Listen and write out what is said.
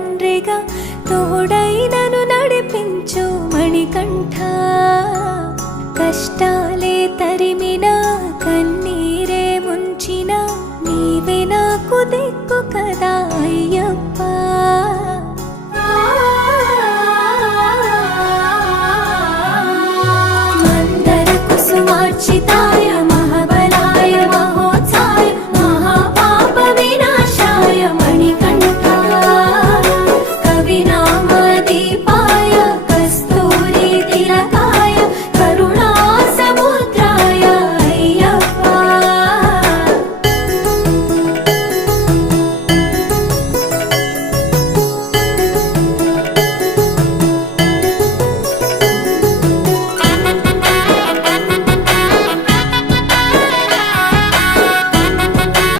తండ్రిగా తోడై నన్ను నడిపించు మణికంఠ. కష్టాలే తరిమినా కన్నీరే ముంచిన నీవే నాకు దిక్కు కదా అయ్యప్ప.